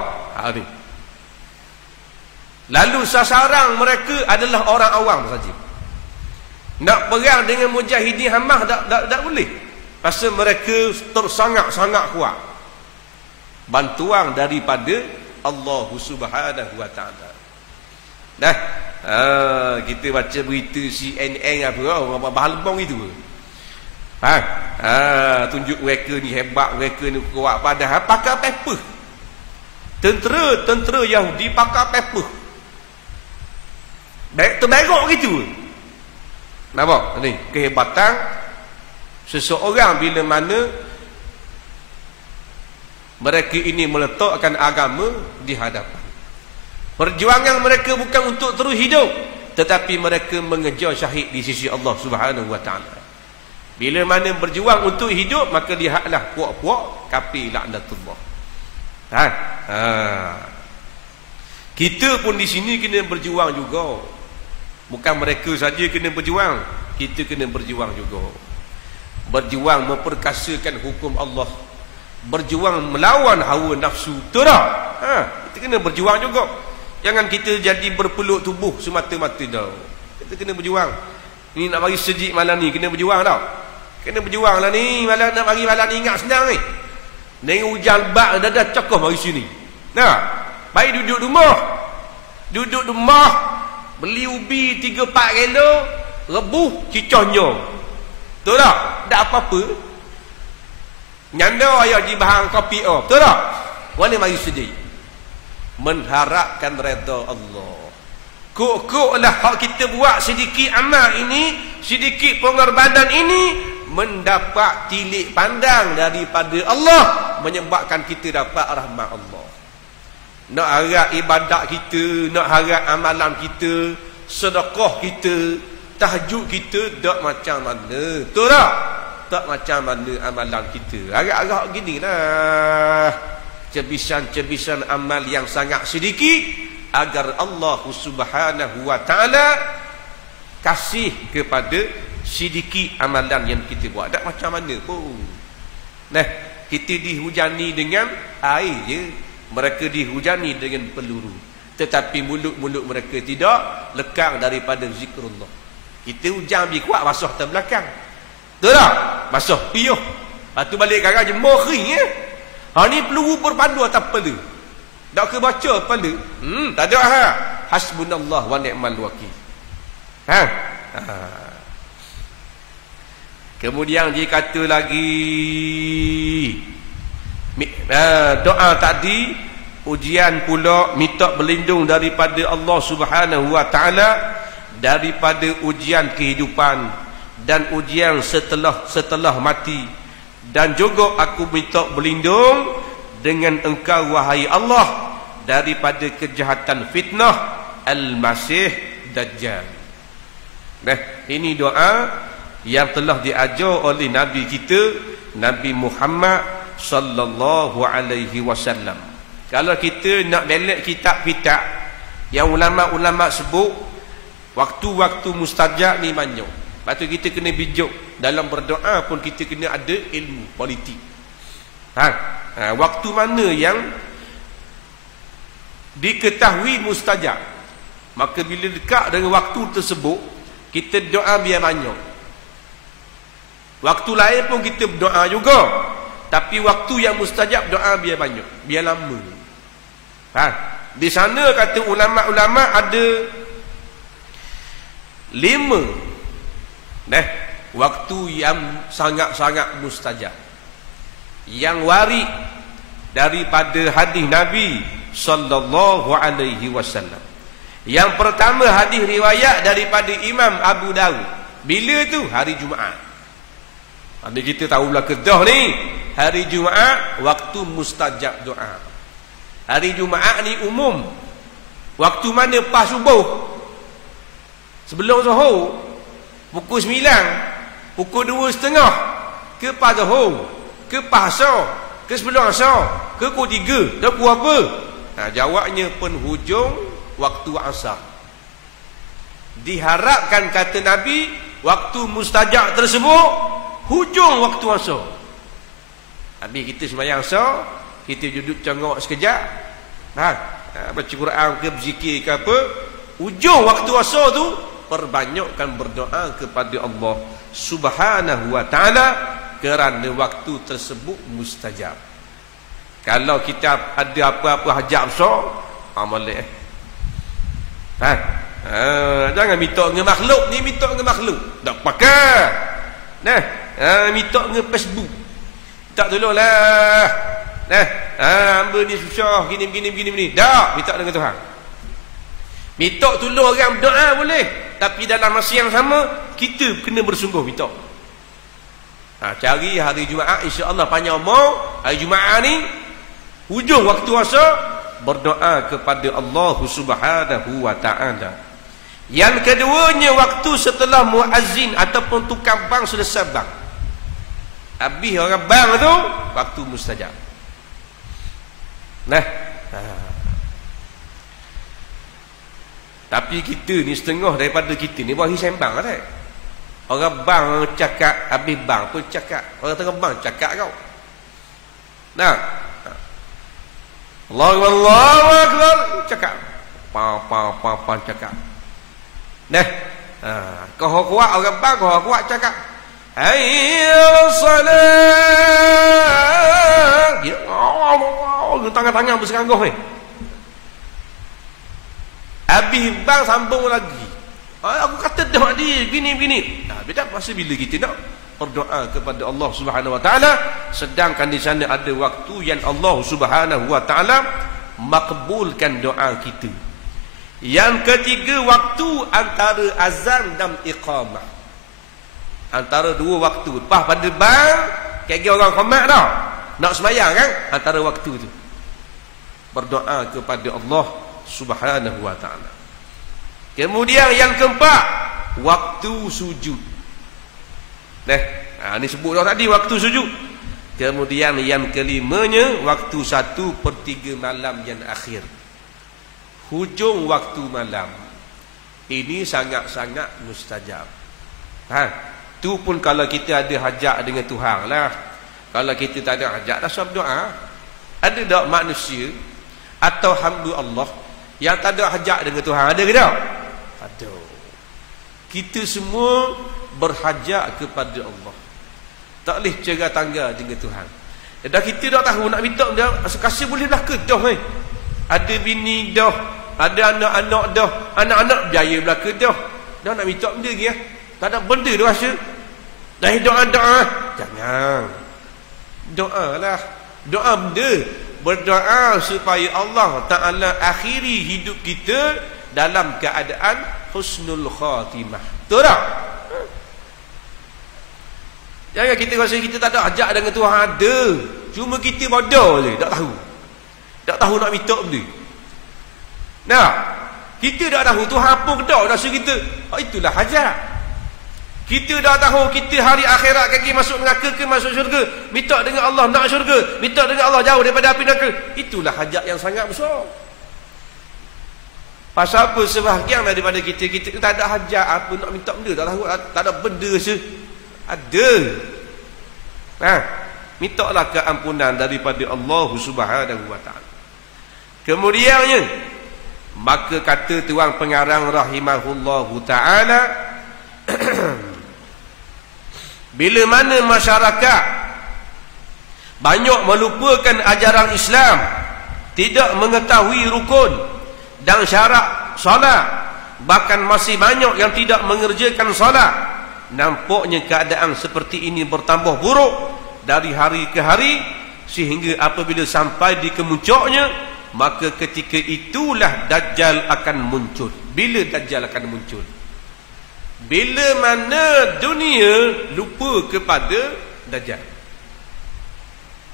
Ni. Lalu sasaran mereka adalah orang awam saja. Nak perang dengan mujahidin Hamas tak boleh. Pasal mereka sangat-sangat kuat. Bantuan daripada Allah Subhanahu wa taala. Kita baca berita CNN apa bahalbong itu. Tunjuk mereka ni hebat, mereka ni kuat, padahal pakai paper. Tentera Yahudi pakai paper. Terberok gitu. Nampak ni kehebatan seseorang bila mana mereka ini meletakkan agama di hadapan. Perjuangan mereka bukan untuk terus hidup, tetapi mereka mengejar syahid di sisi Allah Subhanahu wa taala. Bila mana berjuang untuk hidup, maka lihatlah puak-puak kafir laknatullah. Kita pun di sini kena berjuang juga. Bukan mereka saja kena berjuang, kita kena berjuang juga. Berjuang memperkasakan hukum Allah, berjuang melawan hawa nafsu. Betul tak? Kita kena berjuang juga. Jangan kita jadi berpeluk tubuh semata-mata dah. Kita kena berjuang. Ni nak bagi sejuk malam ni, kena berjuang tau. Kena berjuang lah ni. Malam nak bagi malam ni ingat senang ni. Dengan hujan lebat dah cokoh mari sini. Baik duduk rumah, beli ubi 3-4 kilo, rebus cicahnya. Betul tak? Tak apa-apa. Nyanda ayah di bahan kopi betul tak? Wala mari sedih. Mengharapkan redha Allah. Kok lah hak kita buat sedikit amal ini, sedikit pengorbanan ini mendapat tilik pandang daripada Allah, menyebabkan kita dapat rahmat Allah. Nak harap ibadat kita, nak harap amalan kita, sedekah kita, tahajud kita tak macam mana. Betul tak? Tak macam mana amalan kita. Harap-harap ginilah. Cebisan-cebisan amal yang sangat sedikit agar Allah Subhanahu wa taala kasih kepada sedikit amalan yang kita buat. Tak macam mana pun. Nah, kita dihujani dengan air je. Mereka dihujani dengan peluru. Tetapi mulut-mulut mereka tidak lekang daripada zikrullah. Kita hujan lebih kuat basuh atas belakang. Betul tak? Basuh piuh. Lepas tu balik garang jemur kering ya. Ha ni peluru berpandu atas kepala. Tak ke baca kepala? Tak ada ha. Hasbunallah wa ni'mal wakil. Ha? Kemudian dia kata lagi doa tadi ujian pula minta berlindung daripada Allah Subhanahu wa taala daripada ujian kehidupan dan ujian setelah mati, dan juga aku minta berlindung dengan engkau wahai Allah daripada kejahatan fitnah Al-Masih Dajjal. Nah, ini doa yang telah diajar oleh Nabi kita Nabi Muhammad sallallahu alaihi wasallam. Kalau kita nak belak kitab-kitab yang ulama-ulama sebut, waktu-waktu mustajab ni banyak. Lepas tu kita kena bijak. Dalam berdoa pun kita kena ada ilmu politik. Waktu mana yang diketahui mustajab, maka bila dekat dengan waktu tersebut, kita doa biar banyak. Waktu lain pun kita berdoa juga, tapi waktu yang mustajab doa biar banyak, biar lama. Di sana kata ulama-ulama ada 5 waktu yang sangat-sangat mustajab, yang warid daripada hadis Nabi sallallahu alaihi wasallam. Yang pertama hadis riwayat daripada Imam Abu Dawud. Bila tu? Hari Jumaat. Ada kita tahulah Kedah ni, hari Jumaat waktu mustajab doa. Hari Jumaat ni umum. Waktu mana? Pas subuh. Sebelum zuhur, pukul 9, pukul 2.30, ke pas zuhur, ke pas asar, ke sebelum asar, ke pukul 3, dah pukul apa? Jawabnya penhujung waktu asar. Diharapkan kata Nabi, waktu mustajab tersebut hujung waktu asar. Habis kita sembahyang asar, kita duduk tengok sekejap, baca Quran ke berzikir ke apa, hujung waktu asar tu perbanyakkan berdoa kepada Allah Subhanahu wa taala kerana waktu tersebut mustajab. Kalau kita ada apa-apa hajat besar, molek jangan minta dengan makhluk ni, minta dengan makhluk tak pakai. Minta dengan Facebook, tak tolonglah. Hamba ni susah gini. Tak, minta dengan Tuhan. Minta tolong orang berdoa boleh, tapi dalam masa yang sama kita kena bersungguh minta. Cari hari Jumaat, insya-Allah panjang umur. Hari Jumaat ni hujung waktu asar, berdoa kepada Allah Subhanahu wa taala. Yang keduanya waktu setelah muazzin ataupun tukang bang selesai bang. Habis orang bang tu waktu mustajab. Tapi kita ni setengah daripada kita ni wahi sembang tak? Orang bang cakap, habis bang pun cakap. Orang tengah bang cakap kau. Allahu Akbar cakap. Pa cakap. Kau kuat orang bang, kau kuat cakap. Hayya salat. Ya Allah, tangan-tangan berseranggoh ni. Habis bang sambung lagi. Aku kata dah dia gini. Beda masa bila kita nak berdoa kepada Allah Subhanahu wa taala, sedangkan di sana ada waktu yang Allah Subhanahu wa taala makbulkan doa kita. Yang ketiga, waktu antara azan dan iqamah. Antara dua waktu. Lepas pada bang, kaya orang khomat dah. Nak sembahyang kan? Antara waktu tu. Berdoa kepada Allah Subhanahu wa taala. Kemudian yang keempat, waktu sujud. Ni sebut dah tadi waktu sujud. Kemudian yang kelimanya, waktu 1/3 malam yang akhir. Hujung waktu malam. Ini sangat-sangat mustajab. Tu pun kalau kita ada hajat dengan Tuhan lah. Kalau kita tak ada hajat, dah sebab doa. Ada tak manusia atau hamba Allah yang tak ada hajat dengan Tuhan? Ada ke tak? Ada. Kita semua berhajat kepada Allah. Tak boleh jaga tangga dengan Tuhan. Dah kita dah tahu nak minta dia, kasih boleh belaka dah. Ada bini dah, ada anak-anak dah, anak-anak biaya belaka dah. Dah nak minta benda lagi ya. Tak ada benda dia rasa. Dah doa-doa. Jangan. Doalah. Doa benda. Berdoa supaya Allah Ta'ala akhiri hidup kita dalam keadaan husnul khatimah. Betul tak? Jangan kita rasa kita tak ada hajat dengan Tuhan. Ada. Cuma kita bodoh je. Tak tahu. Tak tahu nak minta benda. Nah, kita dah tahu Tuhan apa ke tak dah suruh kita. Itulah hajat. Kita dah tahu kita hari akhirat kaki masuk neraka ke masuk syurga. Minta dengan Allah nak syurga. Minta dengan Allah jauh daripada api neraka. Itulah hajat yang sangat besar. Pasal apa sebahagian daripada kita tak ada hajat apa nak minta benda. Tak tahu, tak ada benda se. Ada. Mintalah keampunan daripada Allah Subhanahu wa taala. Kemudiannya, maka kata tuan pengarang rahimahullahu taala, bila mana masyarakat banyak melupakan ajaran Islam, tidak mengetahui rukun dan syarat solat, bahkan masih banyak yang tidak mengerjakan solat, nampaknya keadaan seperti ini bertambah buruk dari hari ke hari, sehingga apabila sampai di kemuncaknya, maka ketika itulah Dajjal akan muncul. Bila Dajjal akan muncul? Bila mana dunia lupa kepada Dajjal.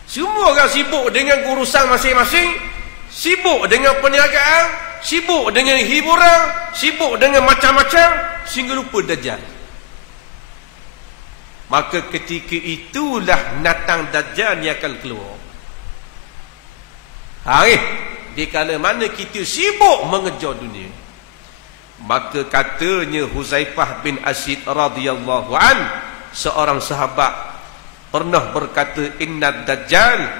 Semua orang sibuk dengan urusan masing-masing, sibuk dengan perniagaan, sibuk dengan hiburan, sibuk dengan macam-macam, sehingga lupa Dajjal. Maka ketika itulah natang Dajjal yang akan keluar. Dikala mana kita sibuk mengejar dunia, maka katanya Huzaifah bin Asid radhiyallahu an, seorang sahabat, pernah berkata, inna Dajjal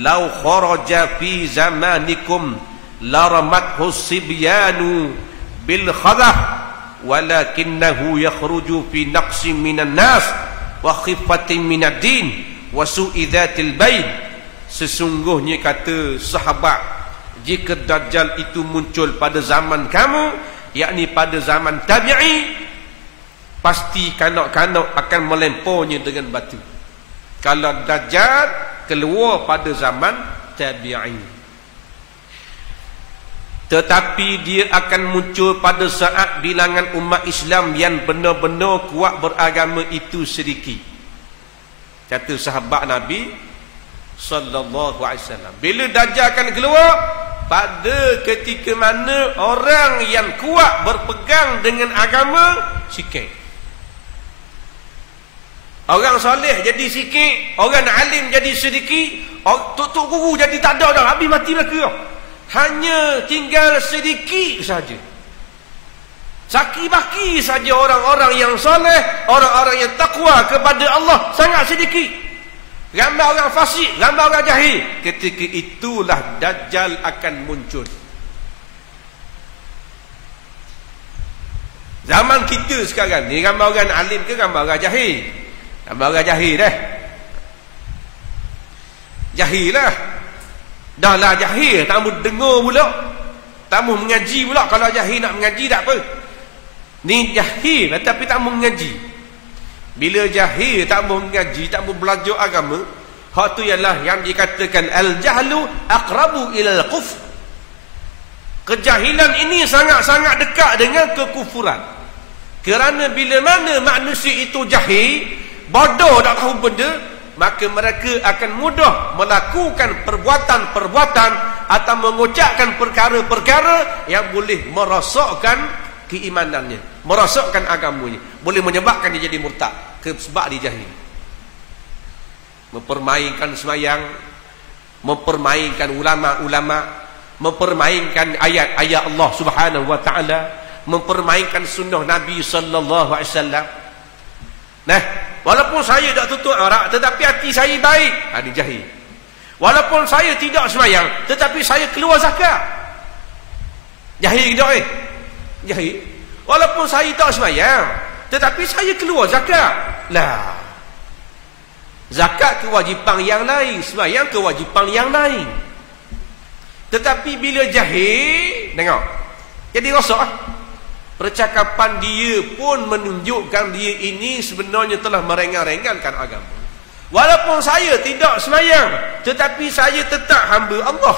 law kharaja fi zamanikum laramathu sibyanu bil khadah walakinnahu yakhruju fi naqsin minan nas wa khifatin minad din wa su'i dhatil bain. Sesungguhnya kata sahabat, jika Dajjal itu muncul pada zaman kamu, yakni pada zaman tabi'i, pasti kanak-kanak akan melemparnya dengan batu. Kalau Dajjal keluar pada zaman tabi'i, tetapi dia akan muncul pada saat bilangan umat Islam yang benar-benar kuat beragama itu sedikit. Kata sahabat Nabi sallallahu alaihi wasallam, bila Dajjal akan keluar pada ketika mana orang yang kuat berpegang dengan agama sikit. Orang soleh jadi sikit, orang alim jadi sedikit, tok-tok guru jadi tak ada dah, habis mati belaka. Hanya tinggal sedikit saja. Saki-baki saja orang-orang yang soleh, orang-orang yang takwa kepada Allah, sangat sedikit. Ramai orang fasik, ramai orang jahil. Ketika itulah Dajjal akan muncul. Zaman kita sekarang ni, ramai orang alim ke ramai orang jahil? Ramai orang jahil dah. Jahil lah. Dah lah jahil, tak mahu dengar pula, tak mahu mengaji pula. Kalau jahil nak mengaji tak apa. Ni jahil tapi tak mahu mengaji. Bila jahil, tak mau mengaji, tak mau belajar agama, hak tu ialah yang dikatakan al-jahlu aqrabu ilal kufr. Kejahilan ini sangat-sangat dekat dengan kekufuran. Kerana bila mana manusia itu jahil, bodoh tak tahu benda, maka mereka akan mudah melakukan perbuatan-perbuatan atau mengucapkan perkara-perkara yang boleh merosakkan keimanannya, merosakkan agamanya, boleh menyebabkan dia jadi murtad sebab dia jahil. Mempermainkan sembahyang, mempermainkan ulama-ulama, mempermainkan ayat-ayat Allah Subhanahu wa taala, mempermainkan sunnah Nabi sallallahu alaihi wasallam. Nah, walaupun saya tak tutup aurat tetapi hati saya baik, ini jahil. Walaupun saya tidak sembahyang tetapi saya keluar zakat, jahil ke tak? Jahil. Walaupun saya tak sembahyang tetapi saya keluar zakat, lah, zakat kewajipan yang lain, sembahyang kewajipan yang lain. Tetapi bila jahil, tengok, jadi rosak. Percakapan dia pun menunjukkan dia ini sebenarnya telah merenggan-renggankan agama. Walaupun saya tidak sembahyang tetapi saya tetap hamba Allah.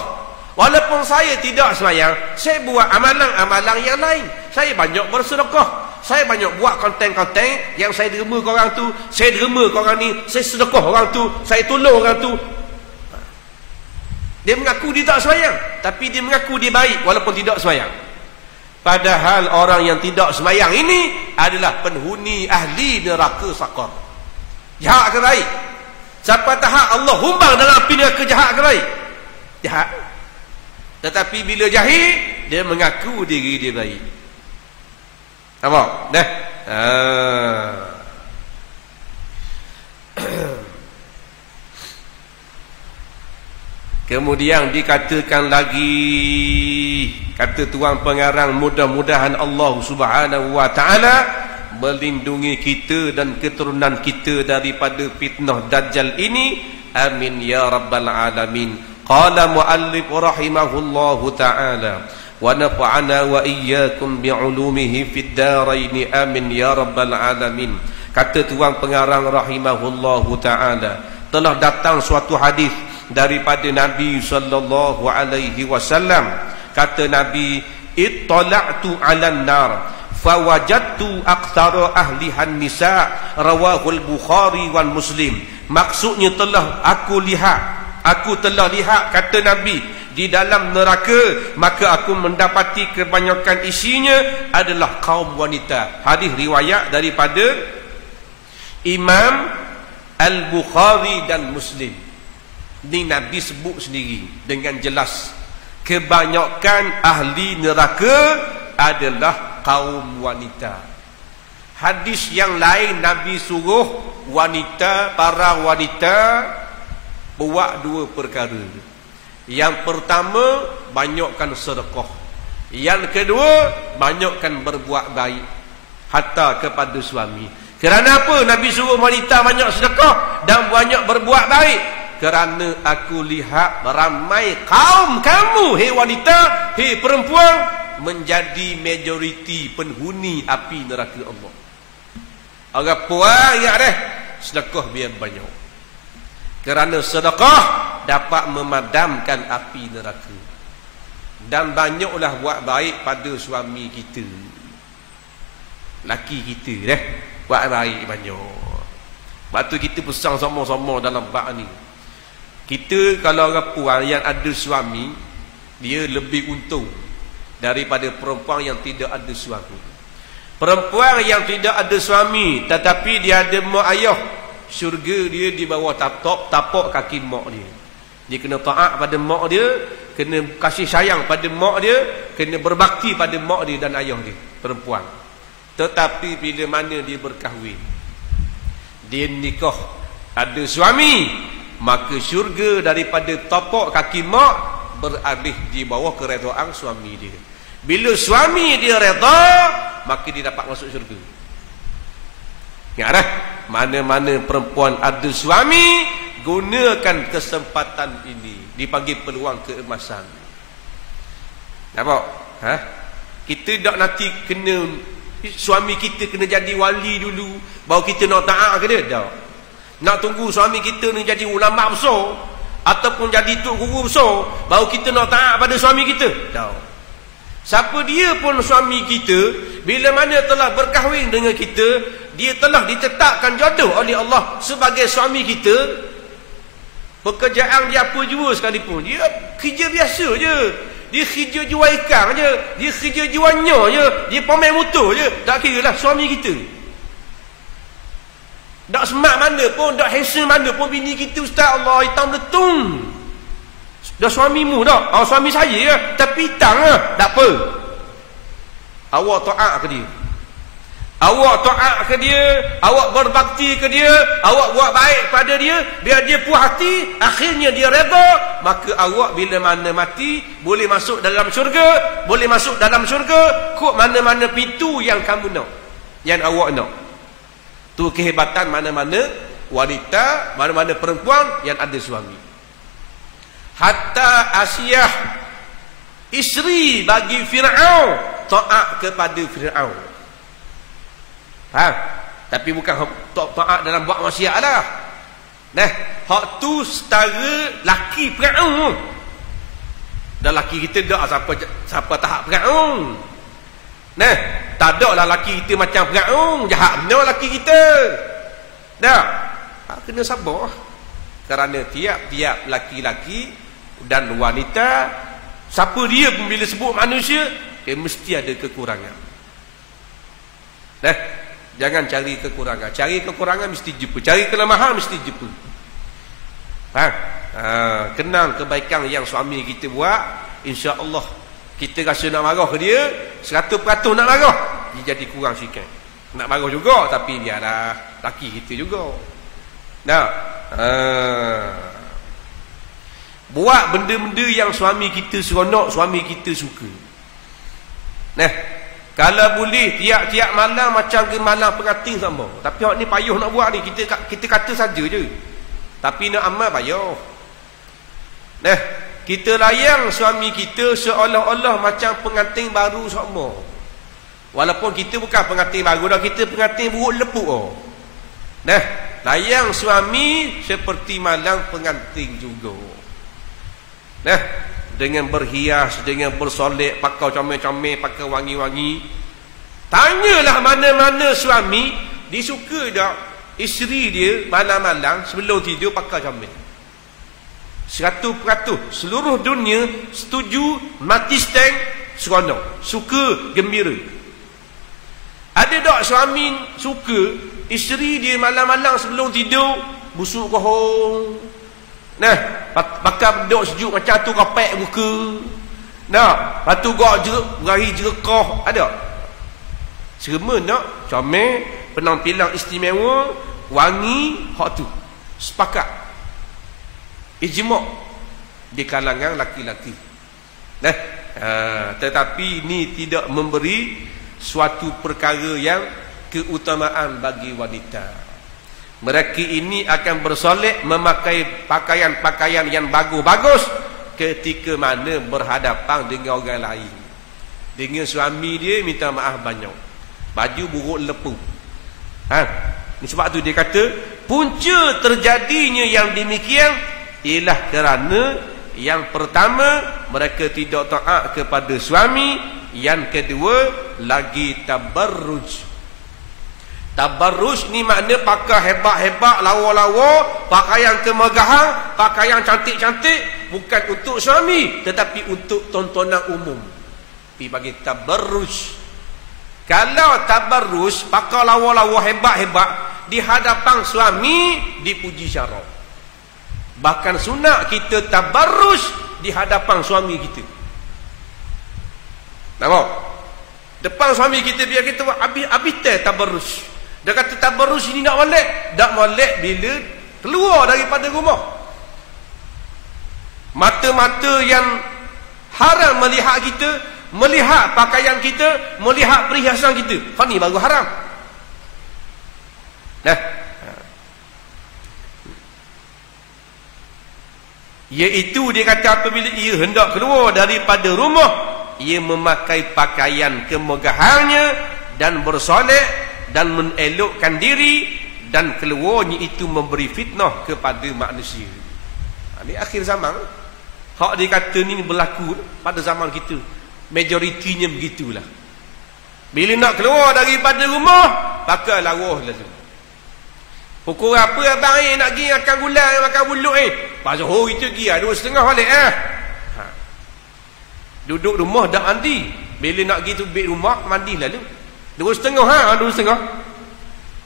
Walaupun saya tidak sembahyang, saya buat amalan-amalan yang lain. Saya banyak bersedekah, saya banyak buat konten-konten yang saya derma ke orang tu, saya derma ke orang ni, saya sedekah orang tu, saya tolong orang tu. Dia mengaku dia tak sembahyang, tapi dia mengaku dia baik walaupun tidak sembahyang. Padahal orang yang tidak sembahyang ini adalah penghuni ahli neraka Saqar. Jahat ke baik? Siapa tahu Allah humbang dalam api neraka, jahat ke baik? Jahat. Tetapi bila jahil, dia mengaku diri dia baik. Nampak? Dah. Kemudian dikatakan lagi, kata tuan pengarang, mudah-mudahan Allah Subhanahu wa taala melindungi kita dan keturunan kita daripada fitnah Dajjal ini. Amin ya rabbal alamin. Qala muallif rahimahullahu taala wa nafa'ana wa iyyakum bi'ulumihi fid darain. Amin ya rabbal alamin. Kata tuan pengarang rahimahullahu taala, telah datang suatu hadis daripada Nabi sallallahu alaihi wasallam. Kata Nabi, ittala'tu 'alan nar fawajadtu aktsara ahlihan nisa, rawahul Bukhari wal Muslim. Maksudnya aku telah lihat, kata Nabi, di dalam neraka, maka aku mendapati kebanyakan isinya adalah kaum wanita. Hadis riwayat daripada Imam Al-Bukhari dan Muslim. Ini Nabi sebut sendiri dengan jelas, kebanyakan ahli neraka adalah kaum wanita. Hadis yang lain Nabi suruh para wanita buat dua perkara. Yang pertama, banyakkan sedekah. Yang kedua, banyakkan berbuat baik hatta kepada suami. Kerana apa Nabi suruh wanita banyak sedekah dan banyak berbuat baik? Kerana aku lihat ramai kaum kamu, hei wanita, hei perempuan, menjadi majoriti penghuni api neraka Allah. Orang puan yang ada sedekah biar banyak. Kerana sedekah dapat memadamkan api neraka. Dan banyaklah buat baik pada suami kita, laki kita, buat baik banyak. Sebab tu kita pesan sama-sama dalam bab ni. Kita kalau orang puan yang ada suami, dia lebih untung daripada perempuan yang tidak ada suami. Perempuan yang tidak ada suami tetapi dia ada mak ayah, syurga dia di bawah tapak kaki mak dia. Dia kena taat pada mak dia, kena kasih sayang pada mak dia, kena berbakti pada mak dia dan ayah dia, perempuan. Tetapi bila mana dia berkahwin, dia nikah, ada suami, maka syurga daripada tapak kaki mak beralih di bawah keredaan suami dia. Bila suami dia reda, maka dia dapat masuk syurga. Ingatlah, mana-mana perempuan ada suami, gunakan kesempatan ini, dipanggil peluang keemasan. Nampak? Kita tak nanti kena suami kita kena jadi wali dulu baru kita nak taat ke dia? Tak. Nak tunggu suami kita ni jadi ulama besar ataupun jadi tok guru besar baru kita nak taat pada suami kita? Tak. Siapa dia pun suami kita, bila mana telah berkahwin dengan kita, dia telah ditetapkan jodoh oleh Allah sebagai suami kita. Pekerjaan dia apa jua sekalipun, dia kerja biasa je, dia kerja jual ikan je, dia kerja jual nyo je, dia pemain motor je, tak kira lah suami kita. Tak smart mana pun, tak handsome mana pun bini kita, ustaz, Allah hitam letung. Dah suamimu dah, suami saya lah, tapi hitam lah, tak apa. Awak taat ke dia, awak taat ke dia, awak berbakti ke dia, awak buat baik pada dia, biar dia puas hati, akhirnya dia reda, maka awak bila mana mati boleh masuk dalam syurga, boleh masuk dalam syurga kok mana-mana pintu yang kamu nak, yang awak nak. Tu kehebatan mana-mana wanita, mana-mana perempuan yang ada suami. Hatta Asiyah, isteri bagi Fir'aun, taat kepada Fir'aun. Faham? Tapi bukan taat dalam buat maksiat lah. Nah, hak tu setara laki Fir'aun. Dan laki kita tak siapa tahap Fir'aun. Nah, tak ada lah laki kita macam Fir'aun, jahat benar laki kita. Dah, kena sabar. Kerana tiap-tiap laki-laki dan wanita, siapa dia pun bila sebut manusia, dia mesti ada kekurangan. Jangan cari kekurangan. Cari kekurangan mesti jumpa, cari kelemahan mesti jumpa. Kenal kebaikan yang suami kita buat, insya-Allah kita rasa nak marah ke dia 100% nak marah, dia jadi kurang sikit. Nak marah juga tapi biarlah, laki kita juga. Buat benda-benda yang suami kita seronok, suami kita suka. Kalau boleh tiap-tiap malam macam ke malam pengantin sama. Tapi hak ni payah nak buat ni, kita kata saja je. Tapi nak amal payah. Kita layang suami kita seolah-olah macam pengantin baru sama. Walaupun kita bukan pengantin baru dah, kita pengantin buruk lepuk. Layang suami seperti malam pengantin juga. Dengan berhias, dengan bersolek, pakai comel-comel, pakai wangi-wangi. Tanyalah mana-mana suami disuka tak isteri dia malam-malam sebelum tidur pakai comel. 100% seluruh dunia setuju, mati stand, seronok, suka, gembira. Ada tak suami suka isteri dia malam-malam sebelum tidur busuk kohong, pakai duduk sejuk macam tu, kapek muka, lepas tu gak berahi jerekah, ada? Serema nak, comel, penampilan istimewa, wangi, hak tu sepakat, ijma' di kalangan laki-laki. Tetapi ini tidak memberi suatu perkara yang keutamaan bagi wanita. Mereka ini akan bersolek, memakai pakaian-pakaian yang bagus-bagus ketika mana berhadapan dengan orang lain. Dengan suami dia minta maaf banyak, baju buruk lepuh. Ini sebab tu dia kata punca terjadinya yang demikian ialah kerana yang pertama mereka tidak taat kepada suami, yang kedua lagi tabarruj. Tabarruj ni makna pakai hebat-hebat, lawa-lawa, pakaian kemegahan, pakaian cantik-cantik, bukan untuk suami tetapi untuk tontonan umum. Pi bagi tabarruj. Kalau tabarruj, pakai lawa-lawa hebat-hebat di hadapan suami, dipuji syarak. Bahkan sunat kita tabarruj di hadapan suami kita. Nampak? Depan suami kita biar kita buat habis tabarruj. Dia kata tabarruj ini nak molek, tak molek bila keluar daripada rumah. Mata-mata yang haram melihat kita, melihat pakaian kita, melihat perhiasan kita, ni baru haram. Iaitu dia kata apabila ia hendak keluar daripada rumah, ia memakai pakaian kemegahannya dan bersolek dan menelokkan diri, dan keluarnya itu memberi fitnah kepada manusia. Ini akhir zaman. Hak dikata ni berlaku pada zaman kita. Majoritinya begitulah. Bila nak keluar daripada rumah, pakai laruh lalu. Pukul apa abang nak pergi makan gulai, makan buluk pasal itu pergi 2.30 balik Duduk rumah dak mandi. Bila nak pergi tubik rumah, mandi lalu. 2.30 2.30.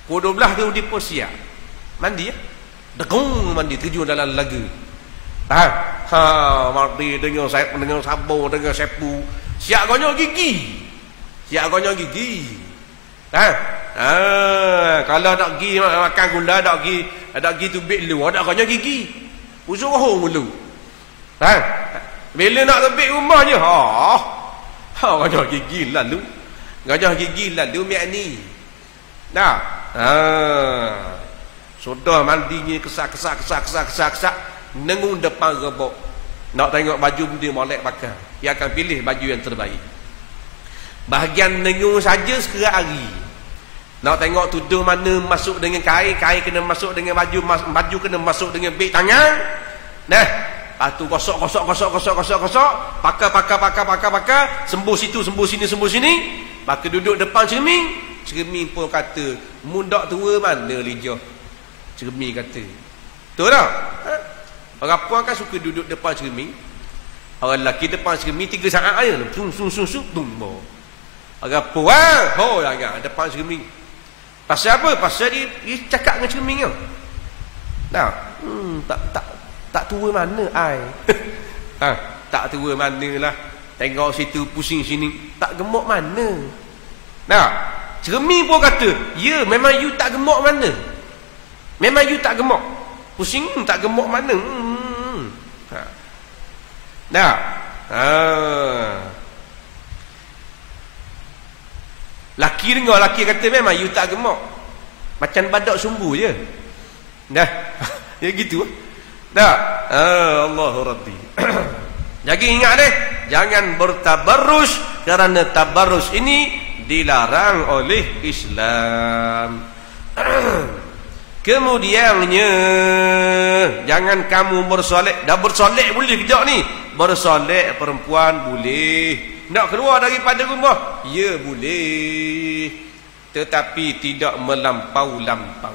Pukul 12 tu dia pun siap. Mandi Dekung mandi terjun dalam laga. Mandi dengan sabun, dengan sapu. Siap gonyok gigi. Kalau nak pergi makan gula, nak pergi tubik luar, nak gonyok gigi. Usuk hong dulu. Bila nak tubik rumah je, gonyok gigi lalu. Miak ni. Sudah mandinya kesak. Nengung depan rebok. Nak tengok baju dia molek pakai. Dia akan pilih baju yang terbaik. Bahagian nengung saja sekera hari. Nak tengok tudung mana masuk dengan kain kena masuk dengan baju kena masuk dengan beg tangan. Lepas tu gosok. Pakai. Sembuh situ, sembuh sini. Maka duduk depan cermin pun kata, mundak tua mana lijah. Cermin kata. Betul tak? Orang puan kan suka duduk depan cermin. Orang lelaki depan cermin 3 saat aja. Tumbo. Orang puan, jangan depan cermin. Pasal apa? Pasal dia cakap dengan cermin kan. Tak tua mana ai. Tak tua manalah. Tengok situ pusing sini, tak gemuk mana. Cermin pun kata, ya memang you tak gemuk mana. Memang you tak gemuk. Pusing tak gemuk mana. Laki dengar, laki kata memang you tak gemuk. Macam badak sumbu je. Ya gitu. Allahu Rabbi. Jadi ingat jangan bertabarrus, kerana tabarrus ini dilarang oleh Islam. Kemudiannya, jangan kamu bersolek. Dah bersolek boleh kejap ni. Bersolek perempuan boleh. Nak keluar daripada rumah, ya boleh. Tetapi tidak melampau-lampau.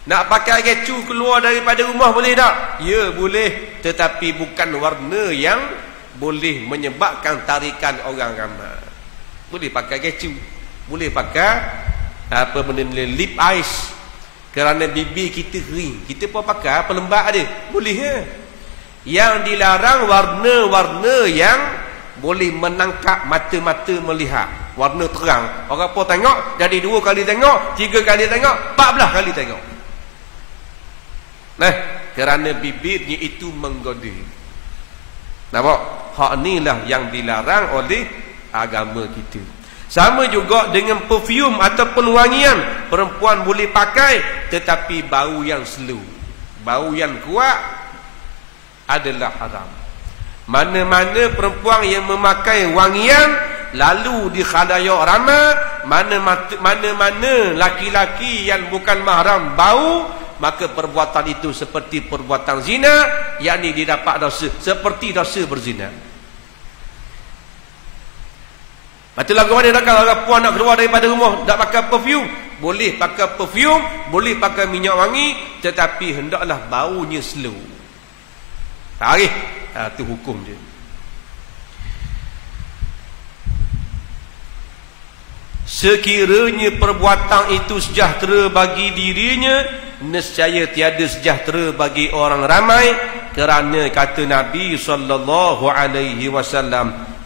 Nak pakai kecu keluar daripada rumah boleh tak? Ya boleh. Tetapi bukan warna yang boleh menyebabkan tarikan orang ramai. Boleh pakai kecu, boleh pakai apa benda lip ice, kerana bibir kita kering. Kita pun pakai pelembab dia. Boleh ya. Yang dilarang warna-warna yang boleh menangkap mata-mata melihat. Warna terang. Orang pun tengok, jadi 2 kali tengok, 3 kali tengok, 14 kali tengok. Kerana bibirnya itu menggoda. Nampak? Hak inilah yang dilarang oleh agama kita. Sama juga dengan perfume ataupun wangian. Perempuan boleh pakai, tetapi bau yang slow, bau yang kuat adalah haram. Mana-mana perempuan yang memakai wangian lalu di khalayak ramai, mana-mana laki-laki yang bukan mahram bau, maka perbuatan itu seperti perbuatan zina, yakni dia dapat dosa seperti dosa berzina. Betul lagu mana nak kalau orang puan nak keluar daripada rumah tak pakai perfume? Boleh pakai perfume, boleh pakai minyak wangi, tetapi hendaklah baunya slow. Itu hukum dia. Sekiranya perbuatan itu sejahtera bagi dirinya, nescaya tiada sejahtera bagi orang ramai, kerana kata Nabi SAW,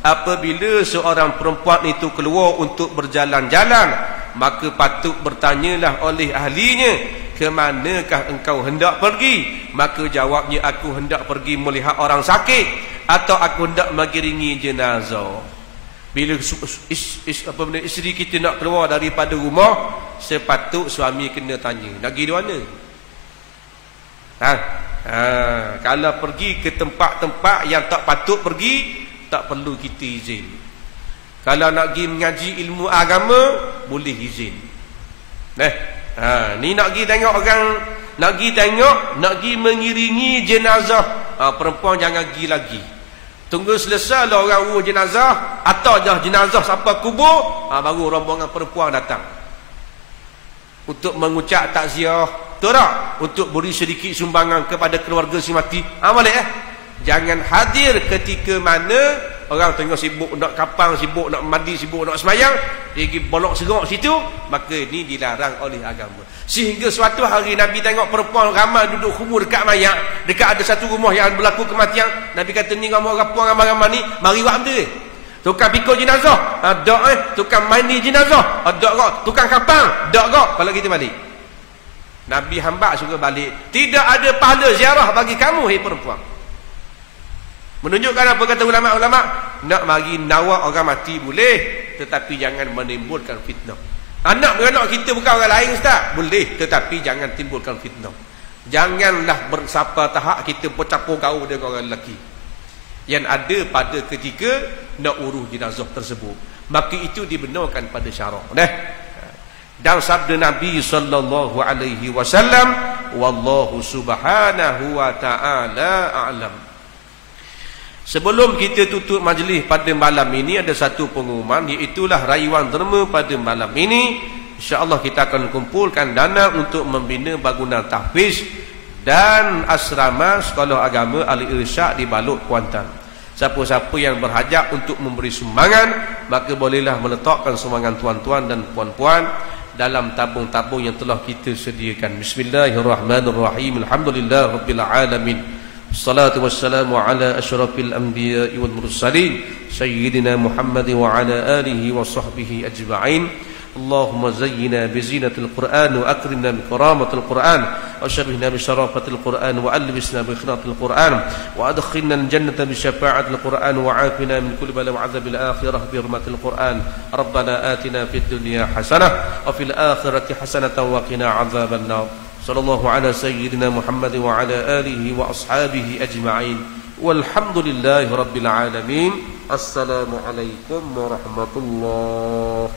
apabila seorang perempuan itu keluar untuk berjalan-jalan, maka patut bertanyalah oleh ahlinya, ke manakah engkau hendak pergi? Maka jawabnya, aku hendak pergi melihat orang sakit, atau aku hendak mengiringi jenazah. Bila isteri kita nak keluar daripada rumah, sepatut suami kena tanya, nak pergi di mana? Kalau pergi ke tempat-tempat yang tak patut pergi, tak perlu kita izin. Kalau nak pergi mengaji ilmu agama, boleh izin. Ni nak pergi tengok orang, nak pergi mengiringi jenazah. Perempuan jangan pergi lagi. Tunggu selesai lah orang urus jenazah, atau dah jenazah sampai kubur, baru rombongan perempuan datang untuk mengucap takziah, betul tak? Untuk beri sedikit sumbangan kepada keluarga si mati. Boleh Jangan hadir ketika mana orang tengah sibuk nak kapang, sibuk nak mandi, sibuk nak sembahyang, dia pergi bolok serok situ, maka ini dilarang oleh agama. Sehingga suatu hari Nabi tengok perempuan ramai duduk kumur dekat mayat, dekat ada satu rumah yang berlaku kematian. Nabi kata, ni ramai perempuan ramai-ramai ni, mari buat benda. Tukang pikul jenazah, ada tukang mandi jenazah, ada tukang kapang, ada kalau kita balik. Nabi hamba suruh balik. Tidak ada pahala ziarah bagi kamu, hei perempuan. Menunjukkan apa kata ulama-ulama? Nak bagi nawak orang mati boleh, tetapi jangan menimbulkan fitnah. Anak beranak kita bukan orang lain, ustaz. Boleh, tetapi jangan timbulkan fitnah. Janganlah bersapa tahap kita bercampur gaul dengan orang lelaki yang ada pada ketika nak urus jenazah tersebut. Maka itu dibenarkan pada syarak. Dan sabda Nabi sallallahu alaihi wasallam, wallahu subhanahu wa ta'ala a'lam. Sebelum kita tutup majlis pada malam ini, ada satu pengumuman, iaitulah rayuan derma pada malam ini. InsyaAllah kita akan kumpulkan dana untuk membina bangunan tahfiz dan asrama sekolah agama Al-Irsyad di Balok, Kuantan. Siapa-siapa yang berhajat untuk memberi sumbangan, maka bolehlah meletakkan sumbangan tuan-tuan dan puan-puan dalam tabung-tabung yang telah kita sediakan. Bismillahirrahmanirrahim. Alhamdulillah Rabbil Alamin. Salatu wassalamu ala asyrafil anbiya'i wal mursalin Sayyidina Muhammad wa ala alihi wa sahbihi ajma'in. Allahumma zayyina bizinatil Qur'an wa akrimna bi karamatil Qur'an wa sharrihna bi syarafatil Qur'an wa albisna bi khinatil Qur'an wa adkhilna al-jannata bi syafa'atil Qur'an wa afina min kulli bala wa 'adzabil akhirah bi hurmatil Qur'an. Rabbana atina fid dunya hasanah wa fil akhirati hasanatan wa qina 'adzaban nar. Sallallahu ala sayyidina Muhammad wa ala alihi wa ashabihi ajma'in. Walhamdulillahi rabbil alamin. Assalamualaikum warahmatullahi